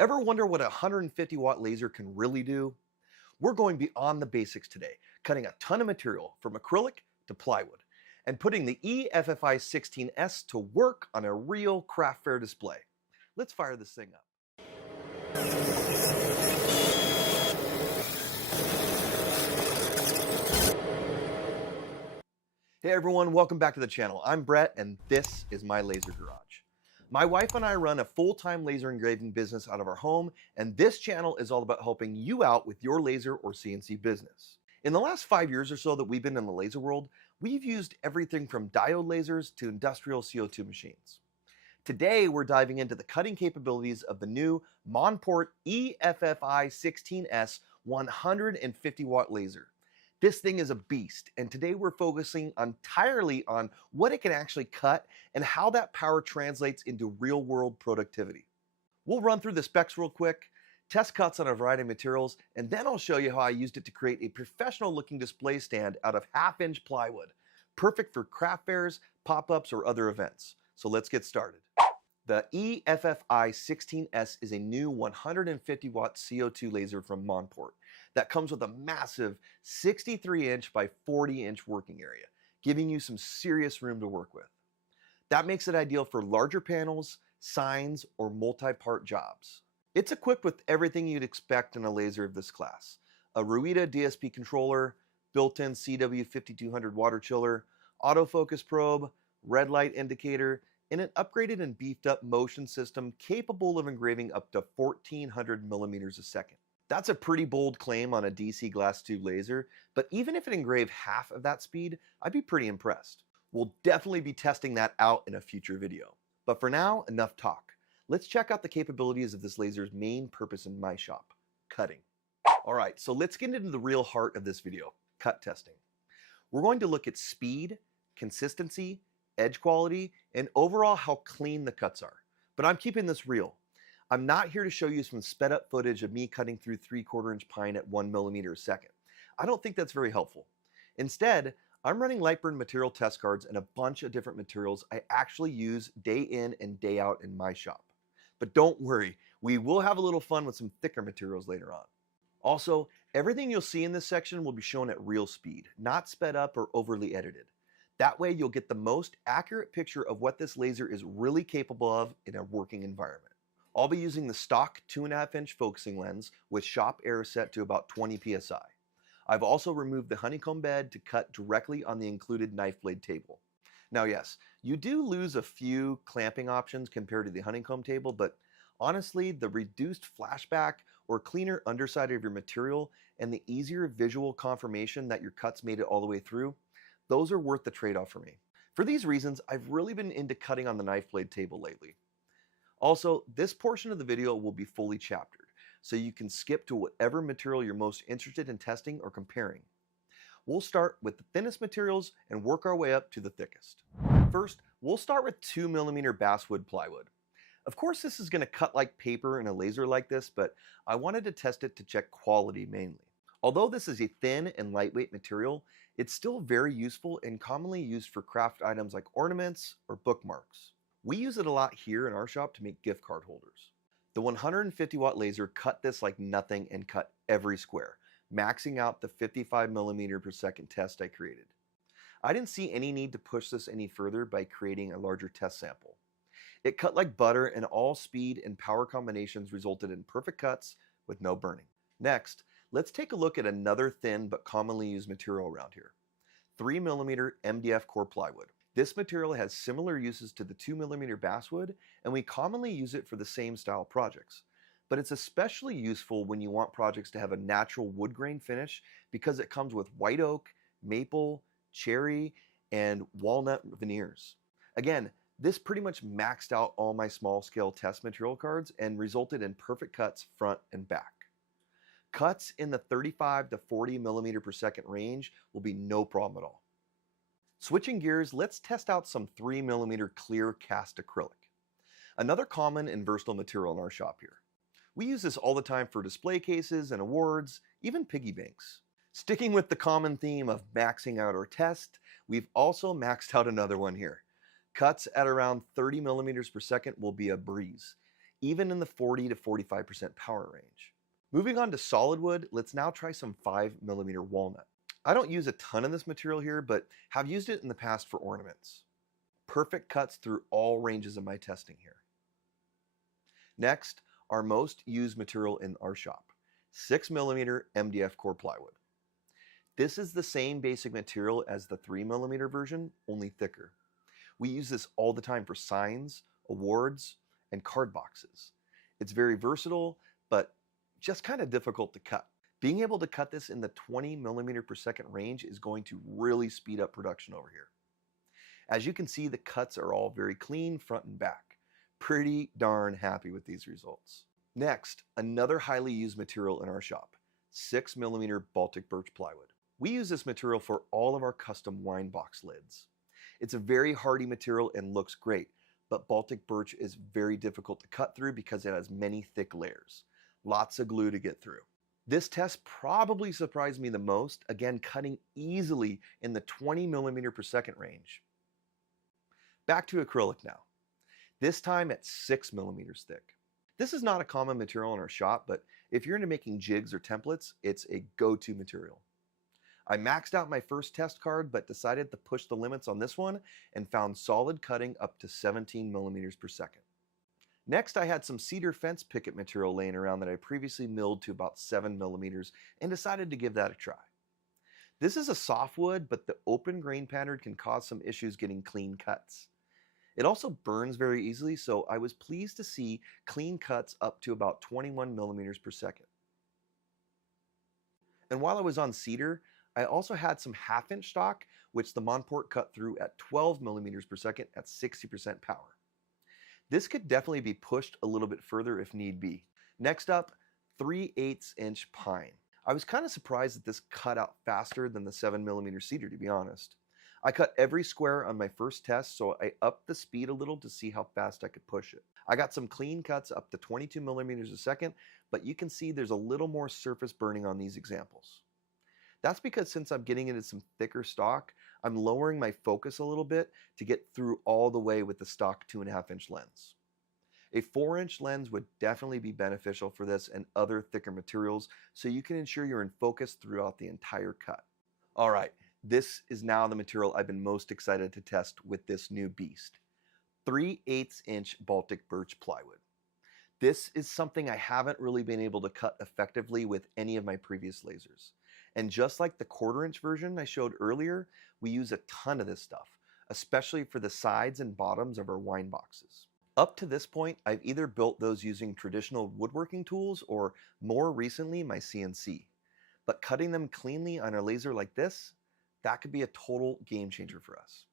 Ever wonder what a 150-watt laser can really do? We're going beyond the basics today, cutting a ton of material from acrylic to plywood, and putting the EFFI16s to work on a real craft fair display. Let's fire this thing up. Hey everyone, welcome back to the channel. I'm Brett and this is my laser garage. My wife and I run a full-time laser engraving business out of our home, and this channel is all about helping you out with your laser or CNC business. In the last 5 years or so that we've been in the laser world, we've used everything from diode lasers to industrial CO2 machines. Today, we're diving into the cutting capabilities of the new Monport EFFI16s 150-watt laser. This thing is a beast, and today we're focusing entirely on what it can actually cut and how that power translates into real-world productivity. We'll run through the specs real quick, test cuts on a variety of materials, and then I'll show you how I used it to create a professional-looking display stand out of half-inch plywood, perfect for craft fairs, pop-ups, or other events. So let's get started. The EFFI16s is a new 150-watt CO2 laser from Monport that comes with a massive 63-inch by 40-inch working area, giving you some serious room to work with. That makes it ideal for larger panels, signs, or multi-part jobs. It's equipped with everything you'd expect in a laser of this class: a Ruida DSP controller, built-in CW5200 water chiller, autofocus probe, red light indicator, and an upgraded and beefed up motion system capable of engraving up to 1400 millimeters a second. That's a pretty bold claim on a DC glass tube laser, but even if it engraved half of that speed, I'd be pretty impressed. We'll definitely be testing that out in a future video. But for now, enough talk. Let's check out the capabilities of this laser's main purpose in my shop: cutting. Alright, so let's get into the real heart of this video: cut testing. We're going to look at speed, consistency, edge quality, and overall how clean the cuts are. But I'm keeping this real. I'm not here to show you some sped up footage of me cutting through 3/4 inch pine at 1 millimeter a second. I don't think that's very helpful. Instead, I'm running LightBurn material test cards and a bunch of different materials I actually use day in and day out in my shop. But don't worry, we will have a little fun with some thicker materials later on. Also, everything you'll see in this section will be shown at real speed, not sped up or overly edited. That way you'll get the most accurate picture of what this laser is really capable of in a working environment. I'll be using the stock 2.5-inch focusing lens with shop error set to about 20 psi. I've also removed the honeycomb bed to cut directly on the included knife blade table. Now yes, you do lose a few clamping options compared to the honeycomb table, but honestly, the reduced flashback or cleaner underside of your material and the easier visual confirmation that your cuts made it all the way through, those are worth the trade-off for me. For these reasons, I've really been into cutting on the knife blade table lately. Also, this portion of the video will be fully chaptered, so you can skip to whatever material you're most interested in testing or comparing. We'll start with the thinnest materials and work our way up to the thickest. First, we'll start with 2mm basswood plywood. Of course, this is going to cut like paper in a laser like this, but I wanted to test it to check quality mainly. Although this is a thin and lightweight material, it's still very useful and commonly used for craft items like ornaments or bookmarks. We use it a lot here in our shop to make gift card holders. The 150-watt laser cut this like nothing and cut every square, maxing out the 55 millimeter per second test I created. I didn't see any need to push this any further by creating a larger test sample. It cut like butter, and all speed and power combinations resulted in perfect cuts with no burning. Next, let's take a look at another thin but commonly used material around here: 3mm MDF core plywood. This material has similar uses to the 2mm basswood, and we commonly use it for the same style projects. But it's especially useful when you want projects to have a natural wood grain finish because it comes with white oak, maple, cherry, and walnut veneers. Again, this pretty much maxed out all my small scale test material cards and resulted in perfect cuts front and back. Cuts in the 35 to 40 millimeter per second range will be no problem at all. Switching gears, let's test out some 3mm clear cast acrylic, another common and versatile material in our shop here. We use this all the time for display cases and awards, even piggy banks. Sticking with the common theme of maxing out our test, we've also maxed out another one here. Cuts at around 30 millimeters per second will be a breeze. even in the 40 to 45% power range. Moving on to solid wood, let's now try some 5mm walnut. I don't use a ton of this material here, but have used it in the past for ornaments. Perfect cuts through all ranges of my testing here. Next, our most used material in our shop, 6mm MDF core plywood. This is the same basic material as the 3mm version, only thicker. We use this all the time for signs, awards, and card boxes. It's very versatile, but just kind of difficult to cut. Being able to cut this in the 20mm per second range is going to really speed up production over here. As you can see, the cuts are all very clean front and back. Pretty darn happy with these results. Next, another highly used material in our shop, 6mm Baltic birch plywood. We use this material for all of our custom wine box lids. It's a very hardy material and looks great, but Baltic birch is very difficult to cut through because it has many thick layers. Lots of glue to get through. This test probably surprised me the most, again cutting easily in the 20mm per second range. Back to acrylic now, this time at 6mm thick. This is not a common material in our shop, but if you're into making jigs or templates, it's a go-to material. I maxed out my first test card, but decided to push the limits on this one and found solid cutting up to 17mm per second. Next, I had some cedar fence picket material laying around that I previously milled to about 7mm and decided to give that a try. This is a softwood, but the open grain pattern can cause some issues getting clean cuts. It also burns very easily, so I was pleased to see clean cuts up to about 21mm per second. And while I was on cedar, I also had some 1/2" stock, which the Monport cut through at 12mm per second at 60% power. This could definitely be pushed a little bit further if need be. Next up, 3/8" pine. I was kind of surprised that this cut out faster than the 7mm cedar, to be honest. I cut every square on my first test, so I upped the speed a little to see how fast I could push it. I got some clean cuts up to 22mm a second, but you can see there's a little more surface burning on these examples. That's because since I'm getting into some thicker stock, I'm lowering my focus a little bit to get through all the way with the stock 2.5" lens. A 4" lens would definitely be beneficial for this and other thicker materials, so you can ensure you're in focus throughout the entire cut. All right, this is now the material I've been most excited to test with this new beast. 3/8" Baltic birch plywood. This is something I haven't really been able to cut effectively with any of my previous lasers. And just like the 1/4" version I showed earlier, we use a ton of this stuff, especially for the sides and bottoms of our wine boxes. Up to this point, I've either built those using traditional woodworking tools or more recently my CNC. But cutting them cleanly on a laser like this, that could be a total game changer for us.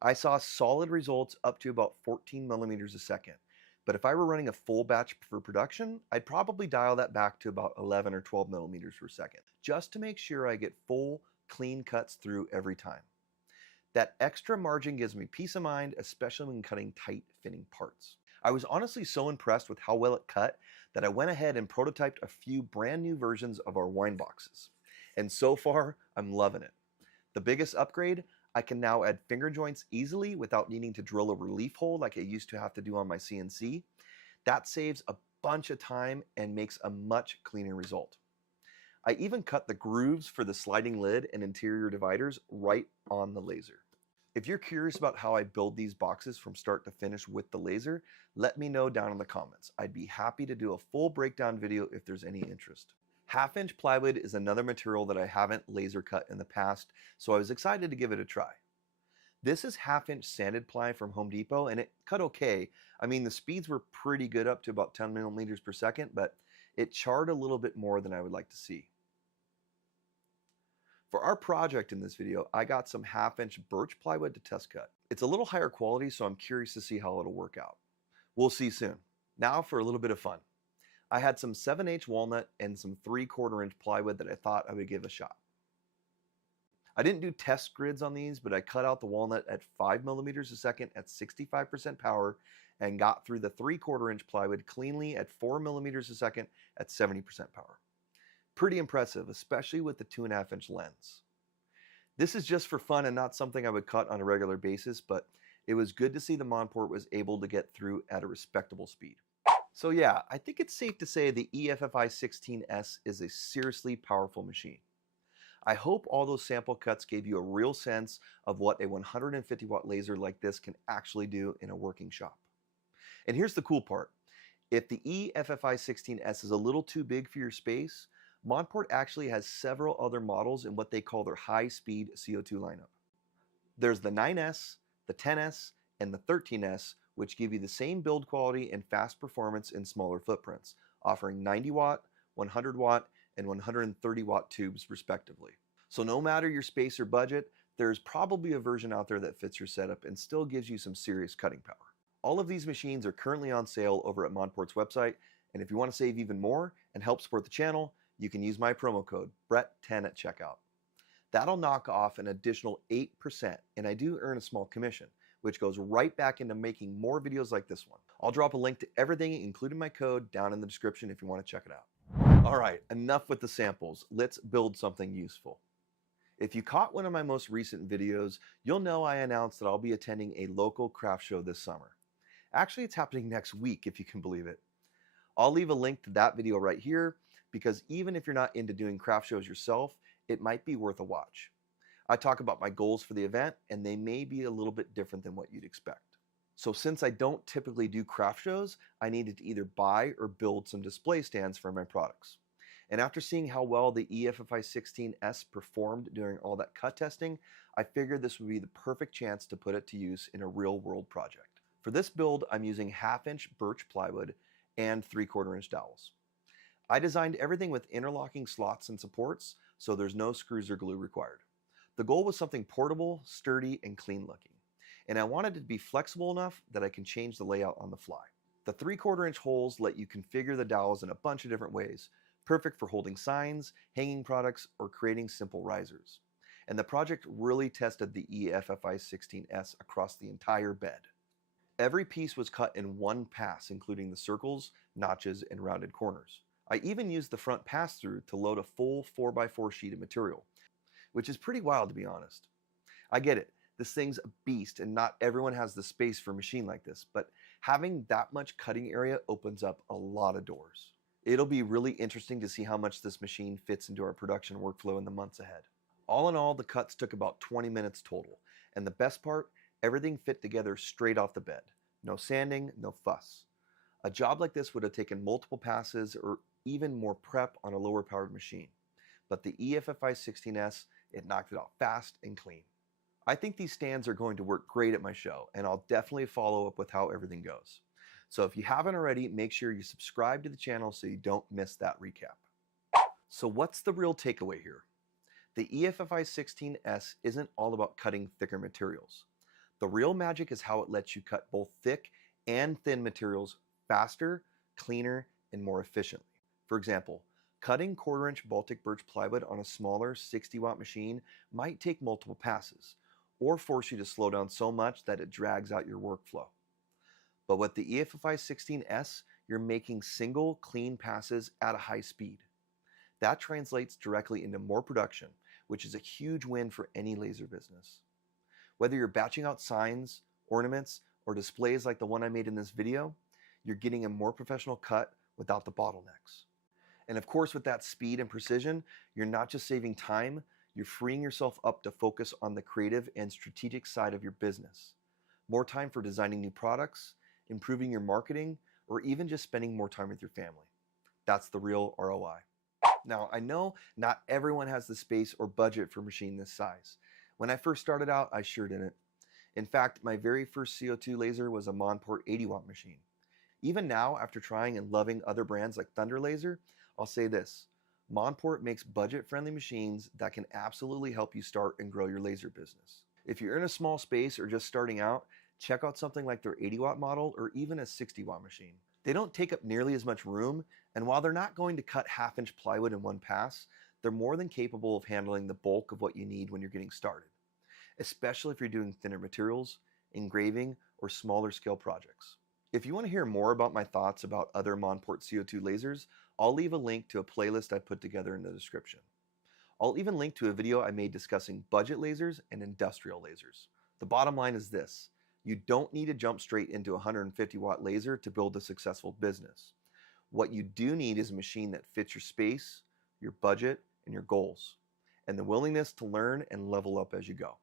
I saw solid results up to about 14mm a second, but if I were running a full batch for production, I'd probably dial that back to about 11 or 12mm per second, just to make sure I get full, clean cuts through every time. That extra margin gives me peace of mind, especially when cutting tight fitting parts. I was honestly so impressed with how well it cut that I went ahead and prototyped a few brand new versions of our wine boxes. And so far, I'm loving it. The biggest upgrade, I can now add finger joints easily without needing to drill a relief hole like I used to have to do on my CNC. That saves a bunch of time and makes a much cleaner result. I even cut the grooves for the sliding lid and interior dividers right on the laser. If you're curious about how I build these boxes from start to finish with the laser, let me know down in the comments. I'd be happy to do a full breakdown video if there's any interest. 1/2" plywood is another material that I haven't laser cut in the past, so I was excited to give it a try. This is 1/2" sanded ply from Home Depot, and it cut okay. I mean, the speeds were pretty good up to about 10mm per second, but it charred a little bit more than I would like to see. For our project in this video, I got some 1/2" birch plywood to test cut. It's a little higher quality, so I'm curious to see how it'll work out. We'll see soon. Now for a little bit of fun. I had some 7/8 walnut and some 3/4" plywood that I thought I would give a shot. I didn't do test grids on these, but I cut out the walnut at 5mm a second at 65% power and got through the 3/4" plywood cleanly at 4mm a second at 70% power. Pretty impressive, especially with the 2.5" lens. This is just for fun and not something I would cut on a regular basis, but it was good to see the Monport was able to get through at a respectable speed. So yeah, I think it's safe to say the EFFI16s is a seriously powerful machine. I hope all those sample cuts gave you a real sense of what a 150-watt laser like this can actually do in a working shop. And here's the cool part. If the EFFI16s is a little too big for your space, Monport actually has several other models in what they call their high-speed CO2 lineup. There's the 9S, the 10S, and the 13S, which give you the same build quality and fast performance in smaller footprints, offering 90-watt, 100-watt, and 130-watt tubes respectively. So no matter your space or budget, there's probably a version out there that fits your setup and still gives you some serious cutting power. All of these machines are currently on sale over at Monport's website, and if you want to save even more and help support the channel, you can use my promo code BRETT10 at checkout. That'll knock off an additional 8%, and I do earn a small commission, which goes right back into making more videos like this one. I'll drop a link to everything, including my code, down in the description if you want to check it out. All right, enough with the samples. Let's build something useful. If you caught one of my most recent videos, you'll know I announced that I'll be attending a local craft show this summer. Actually, it's happening next week, if you can believe it. I'll leave a link to that video right here, because even if you're not into doing craft shows yourself, it might be worth a watch. I talk about my goals for the event, and they may be a little bit different than what you'd expect. So since I don't typically do craft shows, I needed to either buy or build some display stands for my products. And after seeing how well the EFFI16s performed during all that cut testing, I figured this would be the perfect chance to put it to use in a real-world project. For this build, I'm using 1/2-inch birch plywood and 3/4-inch dowels. I designed everything with interlocking slots and supports, so there's no screws or glue required. The goal was something portable, sturdy, and clean looking. And I wanted it to be flexible enough that I can change the layout on the fly. The 3/4-inch holes let you configure the dowels in a bunch of different ways, perfect for holding signs, hanging products, or creating simple risers. And the project really tested the EFFI16s across the entire bed. Every piece was cut in one pass, including the circles, notches, and rounded corners. I even used the front pass-through to load a full 4x4 sheet of material, which is pretty wild to be honest. I get it, this thing's a beast and not everyone has the space for a machine like this, but having that much cutting area opens up a lot of doors. It'll be really interesting to see how much this machine fits into our production workflow in the months ahead. All in all, the cuts took about 20 minutes total, and the best part, everything fit together straight off the bed. No sanding, no fuss. A job like this would have taken multiple passes or even more prep on a lower powered machine. But the EFFI16s, it knocked it out fast and clean. I think these stands are going to work great at my show, and I'll definitely follow up with how everything goes. So if you haven't already, make sure you subscribe to the channel so you don't miss that recap. So what's the real takeaway here? The EFFI16s isn't all about cutting thicker materials. The real magic is how it lets you cut both thick and thin materials faster, cleaner, and more efficiently. For example, cutting 1/4-inch Baltic birch plywood on a smaller 60-watt machine might take multiple passes, or force you to slow down so much that it drags out your workflow. But with the EFFI16s, you're making single, clean passes at a high speed. That translates directly into more production, which is a huge win for any laser business. Whether you're batching out signs, ornaments, or displays like the one I made in this video, you're getting a more professional cut without the bottlenecks. And of course, with that speed and precision, you're not just saving time, you're freeing yourself up to focus on the creative and strategic side of your business. More time for designing new products, improving your marketing, or even just spending more time with your family. That's the real ROI. Now, I know not everyone has the space or budget for a machine this size. When I first started out, I sure didn't. In fact, my very first CO2 laser was a Monport 80-watt machine. Even now, after trying and loving other brands like Thunder Laser, I'll say this: Monport makes budget-friendly machines that can absolutely help you start and grow your laser business. If you're in a small space or just starting out, check out something like their 80-watt model or even a 60-watt machine. They don't take up nearly as much room, and while they're not going to cut 1/2-inch plywood in one pass, they're more than capable of handling the bulk of what you need when you're getting started, especially if you're doing thinner materials, engraving, or smaller scale projects. If you want to hear more about my thoughts about other Monport CO2 lasers, I'll leave a link to a playlist I put together in the description. I'll even link to a video I made discussing budget lasers and industrial lasers. The bottom line is this: You don't need to jump straight into a 150-watt laser to build a successful business. What you do need is a machine that fits your space, your budget, and your goals, and the willingness to learn and level up as you go.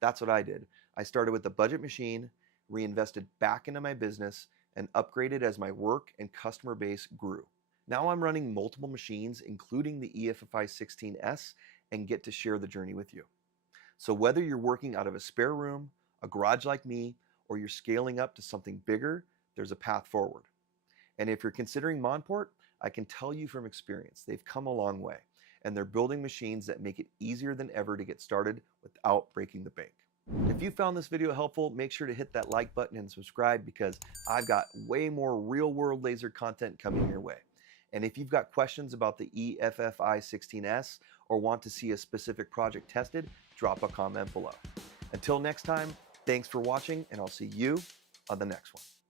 That's what I did. I started with a budget machine, reinvested back into my business, and upgraded as my work and customer base grew. Now I'm running multiple machines, including the EFFI16s, and get to share the journey with you. So whether you're working out of a spare room, a garage like me, or you're scaling up to something bigger, there's a path forward. And if you're considering Monport, I can tell you from experience, they've come a long way, and they're building machines that make it easier than ever to get started without breaking the bank. If you found this video helpful, make sure to hit that like button and subscribe, because I've got way more real-world laser content coming your way. And if you've got questions about the EFFI16s or want to see a specific project tested, drop a comment below. Until next time, thanks for watching, and I'll see you on the next one.